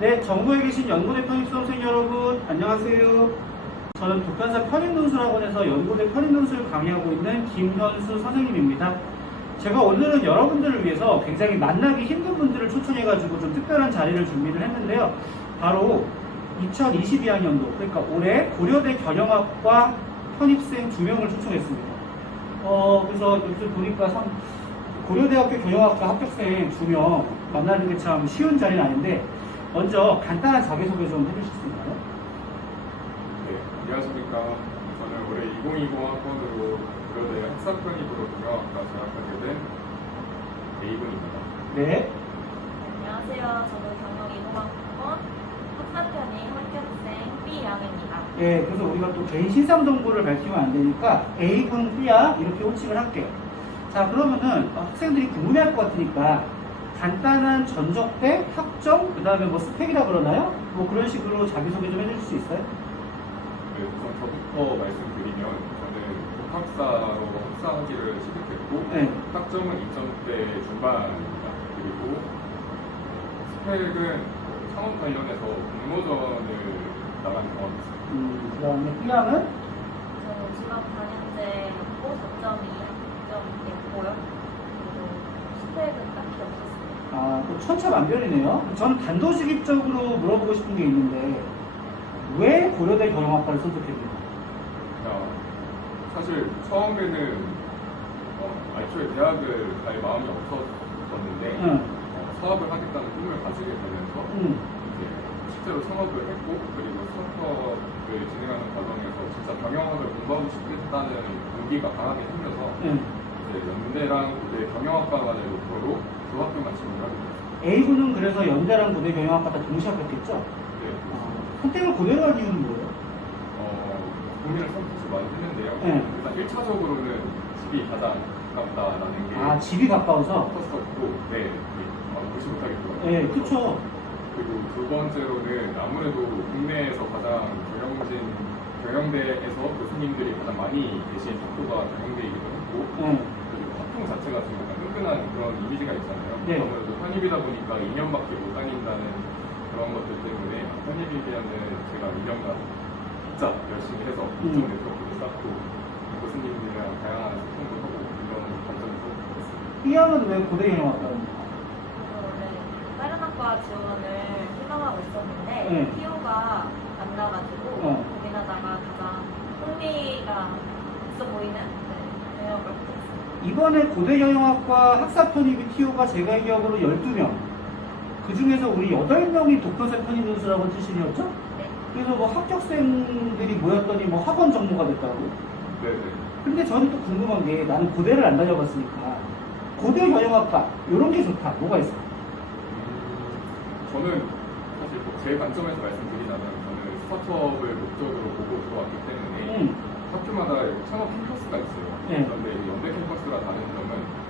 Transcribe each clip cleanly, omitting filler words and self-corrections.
네, 정부에 계신 연고대 편입 수험생 여러분, 안녕하세요. 저는 독단사 편입논술학원에서 연고대 편입논술 강의하고 있는 김현수 선생님입니다. 제가 오늘은 여러분들을 위해서 굉장히 만나기 힘든 분들을 초청해가지고 좀 특별한 자리를 준비를 했는데요. 바로 2022학년도, 그러니까 올해 고려대 경영학과 편입생 2명을 초청했습니다. 그래서 여기 보니까 고려대학교 경영학과 합격생 2명 만나는 게 참 쉬운 자리는 아닌데, 먼저 간단한 자기소개 좀 해주실 수 있나요? 네, 안녕하십니까. 저는 올해 2020학번으로 고려대 학사편입으로 경영학과 재학하게 된 A군입니다. 네. 안녕하세요. 저는 경영 20학번 학사편입 합격생 B양입니다. 네, 그래서 우리가 또 개인 신상 정보를 밝히면 안 되니까 A군, B야 이렇게 호칭을 할게요. 자, 그러면은 학생들이 궁금해할 것 같으니까 간단한 전적대, 학점, 그 다음에 뭐 스펙이라 그러나요? 뭐 그런 식으로 자기소개 좀 해주실 수 있어요? 네, 우선 저부터 말씀드리면 저는 복학사로 학사하기를 시작했고 네. 학점은 2점대 중반입니다. 그리고 스펙은 창업 관련해서 공모전을 나간 경험이 있습니다. 그 다음에 B양은? 저는 중학 4년제 고 4.2 학점이었고요. 그리고 스펙은 딱히 없었습니다. 또 천차만별이네요. 저는 단도직입적으로 물어보고 싶은 게 있는데, 왜 고려대 경영학과를 선택했나요? 사실 처음에는 애초에 대학을 갈 마음이 없었었는데 사업을 하겠다는 꿈을 가지게 되면서 이제 실제로 창업을 했고, 그리고 스타트업을 진행하는 과정에서 진짜 경영학을 공부하고 싶겠다는 동기가 강하게 생겨서 이제 연대랑 고대 경영학과 간의 목표로 두 학교만 지원을 하게 됐어요. A군은 그래서 연대랑 고대 경영학과 다 동시에 합격했죠? 네. 선택을 고대로 한 이유는 뭐예요? 고민을 사실 많이 했는데요. 네. 일단 1차적으로는 집이 가장 가깝다라는 게 집이 가까워서? 컸었고, 네, 무시 못하겠더라고요. 네, 그쵸. 그리고 두 번째로는 아무래도 국내에서 가장 경영대에서 교수님들이 가장 많이 계신 학교가 경영대이기도 했고, 그리고 학종 자체가 좀 약간 끈끈한 그런 이미지가 있잖아요. 네. 아무래도 편입이다 보니까 2년밖에 못 다닌다는 그런 것들 때문에 편입이면은 제가 2년간 진짜 열심히 해서 이쪽 네트워크도 쌓고 교수님들이랑 다양한 소통도 하고 이런 관점에서 했습니다. B양은 왜 고대 경영학과입니까? 저는 원래 다른 학과 지원을 희망하고 있었는데 네. TO가 안 나가지고 고민하다가 가장 흥미가 있어 보이는 경영학과를 선택했습니다. 이번에 고대 경영학과 학사 편입이 TO가 제가 기억으로 12명. 그 중에서 우리 8명이 독서사 편입 논술학원 출신이었죠? 네. 그래서 뭐 합격생들이 모였더니 뭐 학원 정모가 됐다고. 네네. 근데 저는 또 궁금한 게, 나는 고대를 안 다녀봤으니까 고대 경영학과 이런 게 좋다. 뭐가 있어요? 저는 사실 제 관점에서 말씀드리자면 저는 스타트업을 목적으로 보고 들어왔기 때문에 학교마다 창업 캠퍼스가 있어요. 네. 그런데 연대 캠퍼스랑 다른 점은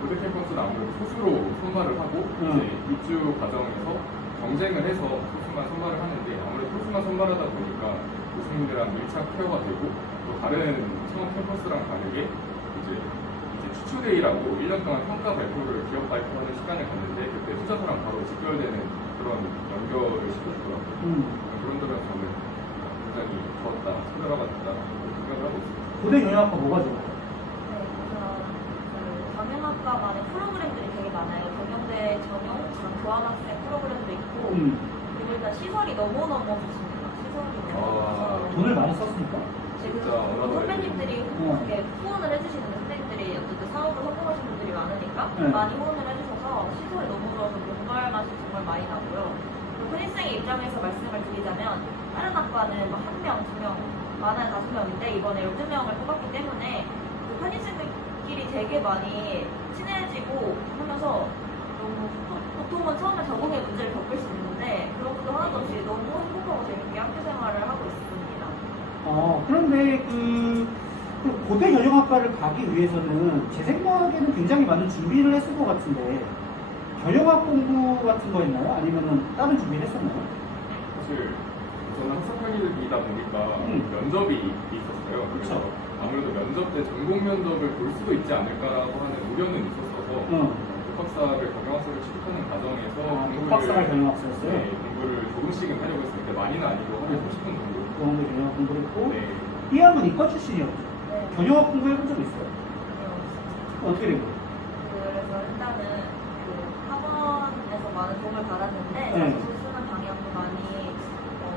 고대 캠퍼스는 아무래도 소수로 선발을 하고 이제 입주 과정에서 경쟁을 해서 소수만 선발을 하는데, 아무래도 소수만 선발하다 보니까 교수님들랑 밀착 케어가 되고, 또 다른 창업 캠퍼스랑 다르게 이제 추추데이라고 1년 동안 평가 발표를 기업 발표하는 시간을 갖는데, 그때 투자사랑 바로 직결되는 그런 연결을 시켜주더라고요. 그런 점에서 저는 굉장히 좋았다, 친절하가 됐다라고 생각을 하고 있습니다. 고대 경영학과 뭐가 좋아요? 네, 우선 그 경영학과만의 프로그램들이 되게 많아요. 경영대 전용 그런 교환학생 프로그램도 있고, 그리고 일단 시설이 너무너무 좋습니다. 시설이 너무 좋아서 돈을 많이 썼으니까? 진짜 선배님들이 이렇게 후원을 해주시는 선배님들이 어쨌든 사업을 성공하신 분들이 많으니까 많이 후원을 해주셔서 시설이 너무 좋아서 연말 맛이 정말 많이 나고요. 그리고 편입생의 입장에서 말씀을 드리자면 다른 학과는 뭐 1명, 2명, 많아야 5명인데 이번에 12명을 뽑았기 때문에 그 편입생들끼리 되게 많이 친해지고 하면서 너무 보통은 처음에 적응의 문제를 겪을 수 있는데 그런 것도 하나도 없이 너무 행복하고 재밌게 학교 생활을 하고 있습니다. 그런데 그 고대 경영학과를 가기 위해서는 제 생각에는 굉장히 많은 준비를 했을 것 같은데, 경영학 공부 같은 거 있나요? 아니면은 다른 준비를 했었나요? 사실 저는 학사편입이다 보니까 면접이 있었어요. 그래서 아무래도 면접 때 전공 면접을 볼 수도 있지 않을까라고 하는 우려는 있었어서 독학사를 경영학사를 취득하는 과정에서 독학사가 경영학사였어요? 네, 공부를 조금씩은 하려고 했습니다. 많이는 아니고 하고 싶은 정도. 공부 경영학 공부를 했고 네. B학은 이과 출신이었죠. 네. 경영학 공부해본 적 있어요? 어떻게 된 거예요? 그래서 일단은 그 학원에서 많은 도움을 받았는데 네. 자소 쓰는 방향도 많이 그런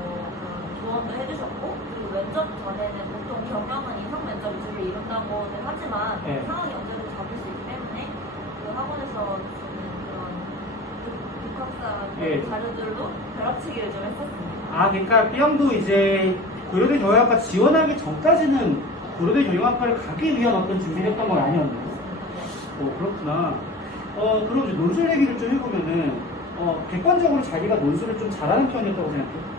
조언도 해주셨고 그리고 면접 전에는 보통 경영은 인성 면접 위주를 이룬다고는 하지만 네. 상황이 언제든 잡을 수 있기 때문에 그 학원에서 주는 그런 독학사 네. 자료들로 벼락치기를 좀 했었습니다. 아, 그러니까 B형도 이제 고려대 경영학과 지원하기 전까지는 고려대 경영학과를 가기 위한 어떤 준비를 했던 건 아니었네요. 그렇구나. 그럼 이제 논술 얘기를 좀 해보면은, 객관적으로 자기가 논술을 좀 잘하는 편이었다고 생각해요?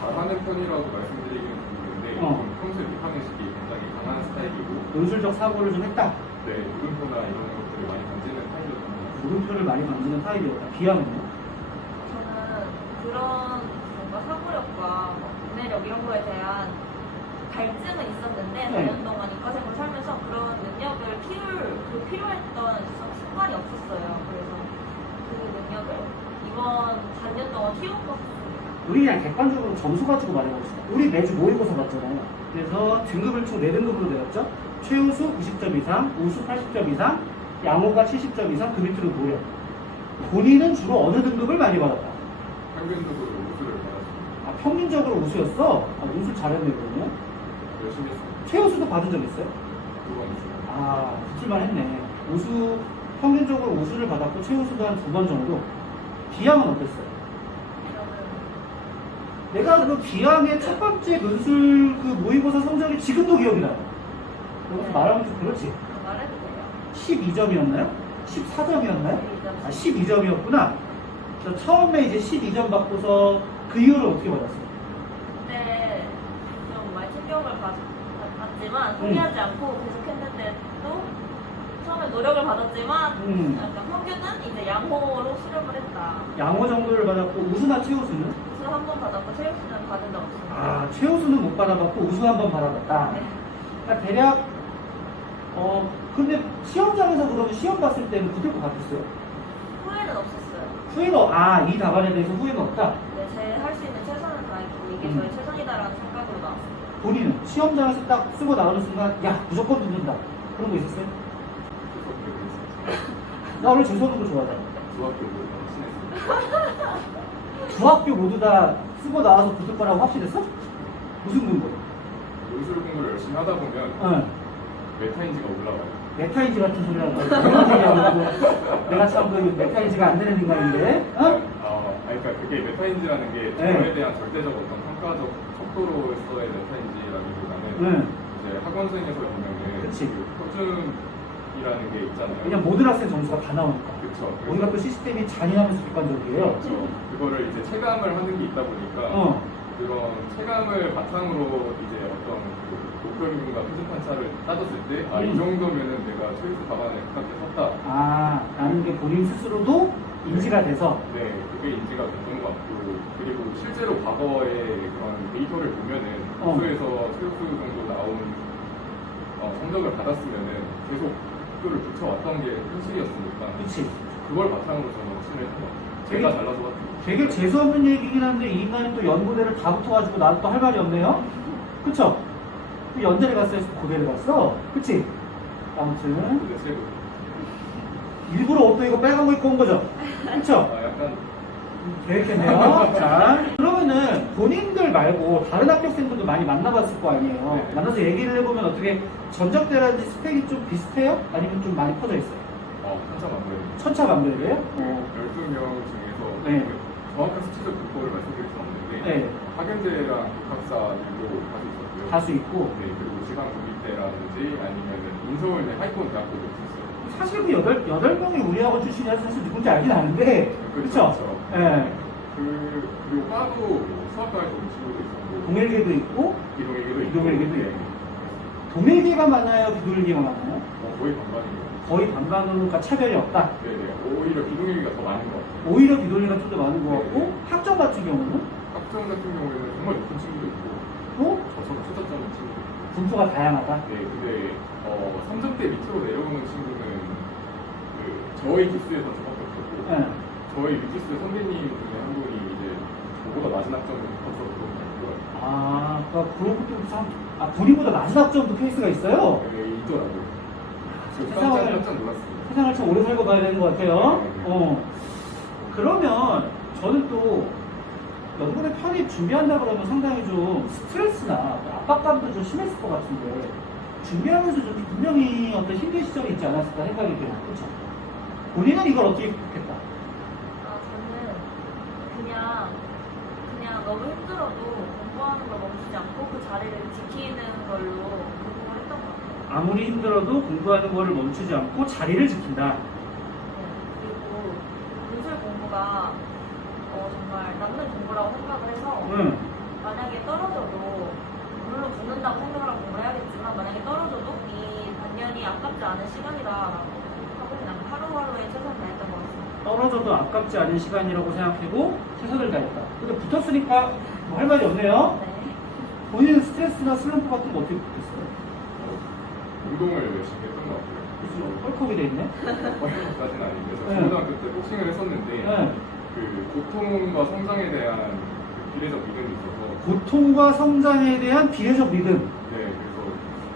잘하는 편이라고 말씀드리기는 좀 그런데 평소에 비판의식이 굉장히 강한 스타일이고 논술적 사고를 좀 했다. 네, 물음표나 이런 것들을 많이 던지는 타입이었던 것 같아요. 물음표를 많이 던지는 타입이었다. B형은요? 저는 그런 뭔가 사고력과 구매력 이런 거에 대한 갈증은 있었는데 네. 4년 동안 이과생으로 살면서 그런 능력을 필요했던 순간이 없었어요. 그래서 그 능력을 이번 반년 동안 키운 것 같습니다. 우리 그냥 객관적으로 점수 가지고 말해봅시다. 우리 매주 모의고사 봤잖아요. 그래서 등급을 총 4등급으로 내렸죠. 최우수 90점 이상, 우수 80점 이상, 양호가 70점 이상, 그 밑으로 노려. 본인은 주로 어느 등급을 많이 받았다? 평균적으로 우수를 받았습니다. 아, 평균적으로 우수였어? 아, 논술 잘했네, 그러면. 열심히 했습니다. 최우수도 받은 적 있어요? 2번 있습니다. 아, 붙을만 했네. 우수, 평균적으로 우수를 받았고, 최우수도 한 2번 정도. B양은 어땠어요? 저는 내가 그 B양의 첫 번째 논술 그 모의고사 성적이 지금도 기억이 나요. 여기서 말하면 좀 그렇지. 말해도 돼요. 12점이었나요? 14점이었나요? 아, 12점이었구나. 저 처음에 이제 12점 받고서 그 이후를 어떻게 받았어요? 그때 좀 많이 충격을 받았지만 포기하지 않고 계속했는데 또 처음에 노력을 받았지만 약간 평균은 이제 양호로 수렴을 했다. 양호 정도를 받았고 우수나 최우수는? 우수 한 번 받았고 최우수는 받은 적 없습니다. 아, 최우수는 못 받아봤고 우수 한 번 받아봤다. 네. 그러니까 대략 근데 시험장에서 그러면 시험 봤을 때는 붙을 것 같았어요? 후회는 없었어요. 후회는 이 답안에 대해서 후회는 없다. 네, 제 할 수 있는 최선을 다했고 이게 저의 최선이다라는 생각으로 나왔습니다. 본인은 시험장에서 딱 쓰고 나오는 순간 야 무조건 붙는다 그런 거 있었어요? 나 원래 재수하는 거 좋아하잖아. 중학교 모두 친했습니다. 두 학교 모두 다 쓰고 나와서 붙을 거라고 확신했어? 무슨 근거로? 논술 공부를 열심히 하다 보면 응. 메타인지가 올라와요. 메타인지 같은 소리 하고 그런 얘기하고 내가 참 그 메타인지가 안 되는 인간인데 그러니까 그게 메타인지라는 게 저에 대한 절대적 어떤 평가적 척도로서의 메타인지라기보다는 이제 학원생에서 보면은 그치. 표준이라는 게 있잖아요. 그냥 모든 학생 점수가 다 나오니까 그렇죠. 우리가 또 시스템이 잔인하면서 객관적이에요. 그렇죠. 그거를 이제 체감을 하는 게 있다 보니까 그런 체감을 바탕으로 이제 어떤 그 목표균과 표준 편차를 따졌을 때 이 정도면은 내가 최우수 답안에 가깝게 썼다. 라는 게 본인 스스로도 인지가 돼서 네, 그게 인지가 됐던 것 같고 그리고 실제로 과거의 그런 데이터를 보면은 우수에서 최우수 정도 나온 성적을 받았으면은 계속 학교를 붙여왔던 게 현실이었으니까 그치. 그걸 바탕으로 저는 확신을 했던 것 같아요. 제가 잘나서 같은 되게 재수없는 얘기긴 한데 이 인간이 또 연고대를 다 붙어가지고 나도 또 할 말이 없네요. 그쵸? 연대를 갔어요? 고대를 갔어? 그치? 아무튼 근데 최고. 일부러 옷도 이거 빨간 거 입고 온 거죠? 그쵸? 약간 그랬겠네요. 자, 그러면은 본인들 말고 다른 합격생들도 많이 만나봤을 거 아니에요. 네. 만나서 얘기를 해보면 어떻게 전적대라든지 스펙이 좀 비슷해요? 아니면 좀 많이 퍼져 있어요? 한참 안 보여요. 천차만별이에요? 12명 중에서 네. 정확한 수치적 분포를 말씀드릴 수 없는데 네. 학연대랑 독학사들도 다수 있었고요. 다수 있고 네, 그리고 지방국립대라든지 아니면은 인서울대 하이콘 대학교도 있었어요. 사실 그 8명이 우리 학원 출신이라서 사실 누군지 알긴 아는데 그쵸? 예. 그리고 과도 수학과에서 온 친구도 있었고 동일계도 있고 이동일계도 있고 이동일계도 네. 있고 동일계가 많아요? 비동일계가 많아요? 거의 반반이에요. 거의 반반으로가 차별이 없다. 네네. 오히려 비동일계가 더 많은 것 같아요. 오히려 비동일계가 좀 더 많은 것 같고 네. 학점 같은 경우는 학점 같은 경우에는 정말 높은 친구도 있고 또 저처럼 최저점 친구도 있고 분포가 다양하다. 네, 근데 3점대 밑으로 내려오는 친구는 저희 기수에서 저밖에 없었고 네. 저희 위기수 선배님 중에 한 분이 이제 저보다 낮은 학점을 붙어서 그런 거고요. 아, 그런 것도 참, 본인보다 낮은 학점도 케이스가 있어요? 네, 있더라고요. 저 세상을- 깜짝 놀랐습니다. 세상을 참 오래 살고 가야 되는 것 같아요. 네. 그러면 저는 또 연구대 편입 준비한다 그러면 상당히 좀 스트레스나 압박감도 좀 심했을 것 같은데 준비하면서 좀 분명히 어떤 힘든 시절이 있지 않았을까 생각이 돼요. 그렇죠? 본인은 이걸 어떻게 극복했다? 저는 그냥 너무 힘들어도 공부하는 걸 멈추지 않고 그 자리를 지키는 걸로 공부를 했던 것 같아요. 아무리 힘들어도 공부하는 거를 멈추지 않고 자리를 지킨다. 그리고 문술 공부가 정말 남는 공부라고 생각을 해서 응. 만약에 떨어져도 물론 붙는다고 생각을 하고 공부를 해야겠지만 만약에 떨어져도 이 반년이 아깝지 않은 시간이다라고 하고 그냥 하루하루에 최선을 다했던 것 같습니다. 떨어져도 아깝지 않은 시간이라고 생각하고 최선을 다했다. 근데 붙었으니까 뭐 할 말이 없네요. 네. 본인 스트레스나 슬럼프 같은 거 어떻게 극복했어요? 운동을 열심히 했던 것 같고요. 헐컵이 돼 있네. 까지는 아닌데 저 네. 고등학교 때 복싱을 했었는데 네. 그 고통과 성장에 대한 그 비례적 믿음이 있어서 고통과 성장에 대한 비례적 믿음. 네, 그래서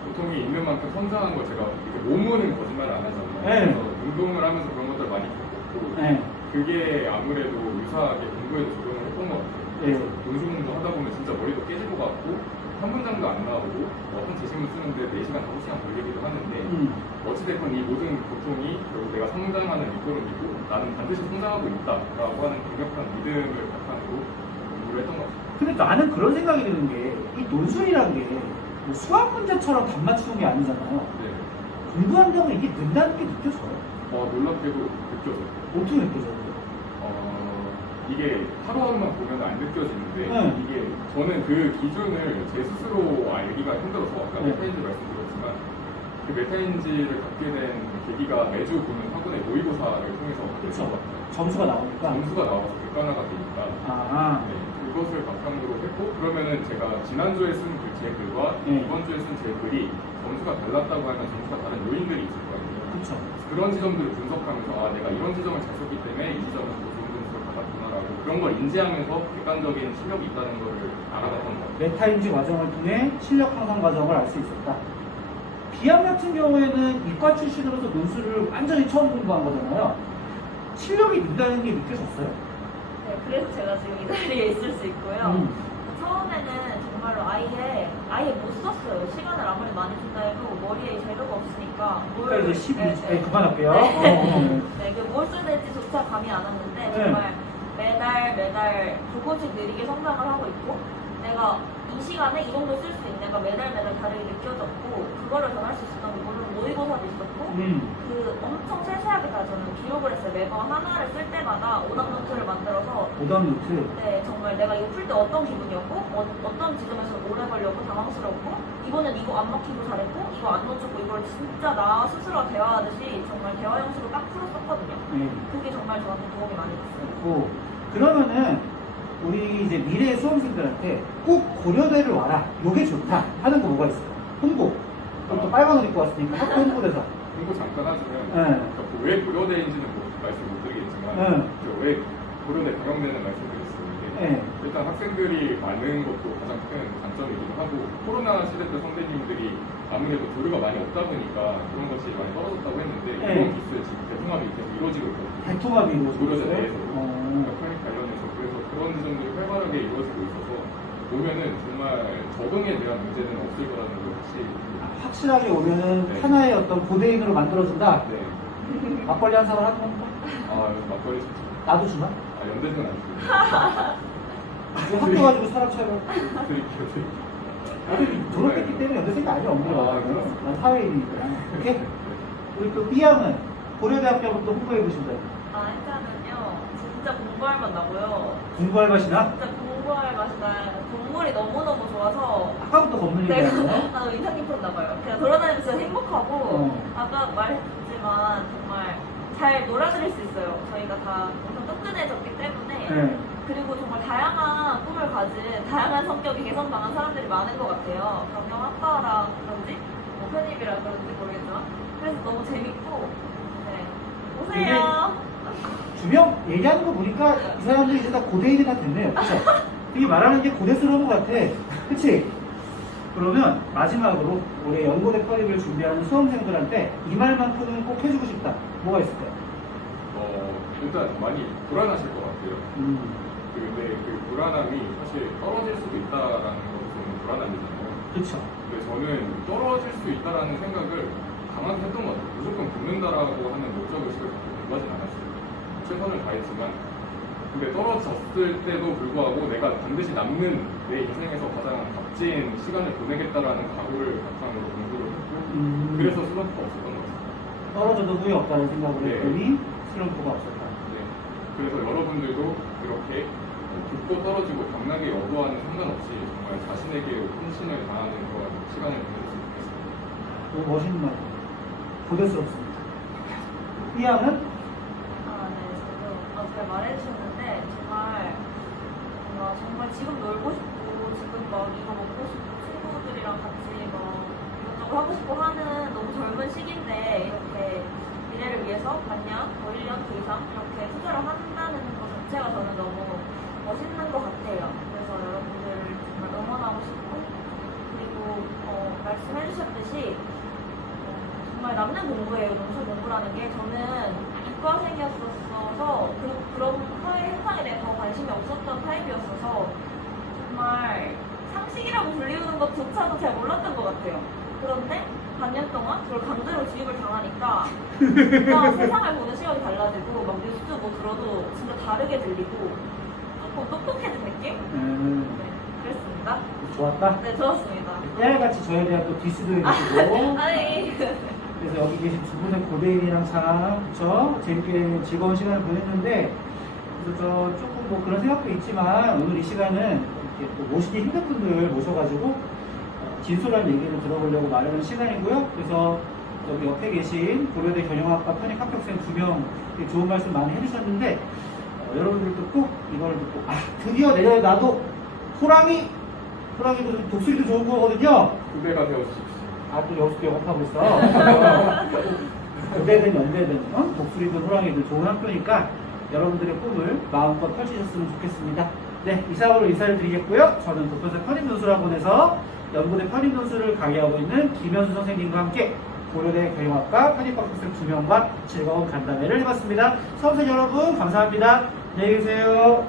고통이 있는 만큼 성장한 거 제가 이렇게 몸무는 거짓말을 안 하잖아요. 네. 그래서 운동을 하면서 그런 것들 많이 겪었고 네. 그게 아무래도 유사하게 공부에도 적용을 했던 것 같아요. 네. 논술 공부 하다 보면 진짜 머리도 깨질 것 같고 한 문장도 안 나오고 어떤 제시문 쓰는데 4시간, 5시간 걸리기도 하는데 어찌됐건 이 모든 고통이 결국 내가 성장하는 밑거름이고 나는 반드시 성장하고 있다라고 하는 강력한 믿음을 바탕으로 공부를 했던 것 같아요. 근데 나는 그런 생각이 드는 게 이 논술이란 게 뭐 수학 문제처럼 답 맞추는 게 아니잖아요. 네. 공부한다고 이게 는다는 게 느껴져요. 놀랍게도 느껴져요. 어떻게 느껴져요? 이게 하루하루만 보면 안 느껴지는데 네. 이게 저는 그 기준을 제 스스로 알기가 힘들어서 아까 네. 메타인지 말씀드렸지만 그 메타인지를 갖게 된 계기가 매주 보는 학원의 모의고사를 통해서 그렇죠. 것 같아요. 점수가 나오니까. 점수가 나와서 객관화가 되니까 아, 네, 그것을 바탕으로 했고 그러면은 제가 지난주에 쓴 제 글과 네. 이번 주에 쓴 제 글이 점수가 달랐다고 하면 점수가 다른 요인들이 있을 거 아니에요. 그렇죠. 그런 지점들을 분석하면서 내가 이런 지점을 잘 썼기 때문에 이 지점에서 더 좋은 점수를 받았구나라고 그런 걸 인지하면서 객관적인 실력이 있다는 것을 알아갔던 것 같아요. 메타인지 과정을 통해 실력 향상 과정을 알 수 있었다. 비암 같은 경우에는 이과 출신으로서 논술을 완전히 처음 공부한 거잖아요. 실력이 는다는 게 느껴졌어요. 네, 그래서 제가 지금 이 자리에 있을 수 있고요. 처음에는 정말로 아예 못 썼어요. 시간을 아무리 많이 준다 해도 머리에 재료가 없으니까 그러니까 이제 12, 네, 그만할게요. 네, 뭘 써야 될지조차 감이 안 왔는데 네. 정말 매달 조금씩 느리게 성장을 하고 있고 내가 이 시간에 이 정도 쓸 수 있는 가 매달 다르게 느껴졌고 그거를 더 할 수 있었던 게 물론 모의고사도 있었고 그 엄청 세세하게 다 저는 기록을 했어요. 매번 하나를 쓸 때마다 오답 노트를 만들어서 오답 노트. 네, 정말 내가 이거 풀 때 어떤 기분이었고 어떤 지점에서 오래 걸렸고 당황스럽고 이번엔 이거 안 막히고 잘했고 이거 안 놓쳤고 이걸 진짜 나 스스로 대화하듯이 정말 대화 형식으로 딱 풀었었거든요. 네. 그게 정말 저한테 도움이 많이 됐어요. 그러면은 우리 이제 미래 수험생들한테 꼭 고려대를 와라. 요게 좋다 하는 거 뭐가 있어요? 홍보. 또 빨간 옷 입고 왔으니까 학교 홍보대사. 공부 잠깐 하시면 네. 그러니까 왜 고려대인지는 말씀 못 드리겠지만 네. 왜 고려대 경영대는 말씀드릴 수 있는데 네. 일단 학생들이 많은 것도 가장 큰 장점이기도 하고 코로나 시대 때 선배님들이 아무래도 교류가 많이 없다 보니까 그런 것이 많이 떨어졌다고 했는데 네. 이번 기수에 지금 대통합이 계속 이루어지고 있거든요. 대통합이 이루어지고 고려대 있어요? 내에서 편입 관련해서 그래서 그런 지점들이 활발하게 이루어지고 있어서 보면은 정말 적응에 대한 문제는 없을 거라는 걸 확실히 확실하게 오면은 네. 하나의 어떤 고대인으로 만들어준다. 네. 막걸리 한 사람 하는 건가? 막걸리 좋죠. 나도 주나? 연대생은 안 주고 이거 학교 가지고 사람 차려. 드릴게요. 나도 졸업했기 때문에 연대생이 아니야, 엄밀히 말하면. 그렇습니다. 난 사회인이니까. 오케이? 우리 또 B양은 고려대학교부터 홍보해보신다. 일단은요 진짜 공부할 맛 나고요. 공부할 맛이나? 진짜 공부할 맛이 나요. 동물이 너무너무 좋아서 아까부터 겁는 네, 얘기하네요. 나도 인상 깊었나 봐요. 그냥 돌아다니면서 진짜 행복하고 아까 말했지만 정말 잘 놀아드릴 수 있어요. 저희가 다 엄청 끈끈해졌기 때문에 네. 그리고 정말 다양한 꿈을 가진 다양한 성격이 개성 강한 사람들이 많은 것 같아요. 경영학과라 그런지 뭐 편입이라 그런지 모르겠지만 그래서 너무 재밌고 네. 오세요. 두 명 얘기하는 거 보니까 이 사람들이 이제 다 고대인이 다 됐네요. 그쵸? 되게 말하는 게 고대스러운 것 같아. 그치? 그러면 마지막으로 우리 연고대 편입을 준비하는 수험생들한테 이 말만큼은 꼭 해주고 싶다. 뭐가 있을까요? 일단 많이 불안하실 것 같아요. 근데 그 불안함이 사실 떨어질 수도 있다라는 것은 불안함이잖아요. 그쵸. 근데 저는 떨어질 수 있다라는 생각을 강하게 했던 것 같아요. 무조건 붙는다라고 하는 목적의식을 갖고 공부하진 않았어요. 최선을 다했지만 근데 떨어졌을 때도 불구하고 내가 반드시 남는 내 인생에서 가장 값진 시간을 보내겠다라는 각오를 바탕으로 공부를 했고 그래서 슬럼프가 없었던 것 같아요. 떨어져도 후회 없다는 생각을 네. 했더니 슬럼프가 없었다. 네. 그래서 여러분들도 그렇게 붙고 떨어지고 격나게 여부와는 상관없이 정말 자신에게 혼신을 다하는 그런 시간을 보내셨으면 좋겠습니다. 너무 멋있는 말. 고대스럽습니다. 삐아는? 네, 저도 잘 말해주셨는데 정말 지금 놀고 싶고 지금 막 이거 먹고 싶고 친구들이랑 같이 막 이것저것 하고 싶고 하는 너무 젊은 시기인데 이렇게 미래를 위해서 반년, 1년, 그 이상 이렇게 투자를 한다는 것 자체가 저는 너무 멋있는 것 같아요. 그래서 여러분들을 정말 응원하고 싶고 그리고 말씀해주셨듯이 정말 남는 공부예요. 논술 공부라는 게 저는 이과생이었어서 그런 사회 현상에 대해 더 관심이 없었던 타입이었어서 정말 상식이라고 불리우는 것조차도 잘 몰랐던 것 같아요. 그런데 반년 동안 그걸 강제로 주입을 당하니까 진짜 세상을 보는 시각이 달라지고 막 뉴스 뭐 들어도 진짜 다르게 들리고 조금 똑똑해진 느낌? 네, 그랬습니다. 좋았다? 네, 좋았습니다. 깨알같이 저에 대한 또 디스도 해주시고 아니. 그래서 여기 계신 두 분의 고대인이랑 참 그쵸? 재밌게 즐거운 시간을 보냈는데 그래서 저 조금 뭐 그런 생각도 있지만 오늘 이 시간은 이렇게 또 모시기 힘든 분들 모셔가지고 진솔한 얘기를 들어보려고 마련한 시간이고요. 그래서 여기 옆에 계신 고려대 경영학과 편입 합격생 2명 좋은 말씀 많이 해주셨는데 여러분들도 꼭 이걸 듣고 드디어 내년에 나도 호랑이도 독수리도 좋은 거거든요. 후배가 되어주십시오. 또 여기서 영업하고 있어. 고대든 연대든 독수리든 호랑이든 좋은 학교니까 여러분들의 꿈을 마음껏 펼치셨으면 좋겠습니다. 네, 이상으로 인사를 드리겠고요. 저는 도쿄대 편입논술학원에서 연고대 편입논술을 강의하고 있는 김현수 선생님과 함께 고려대 경영학과 편입학생 2명과 즐거운 간담회를 해봤습니다. 수험생 여러분 감사합니다. 안녕히 계세요.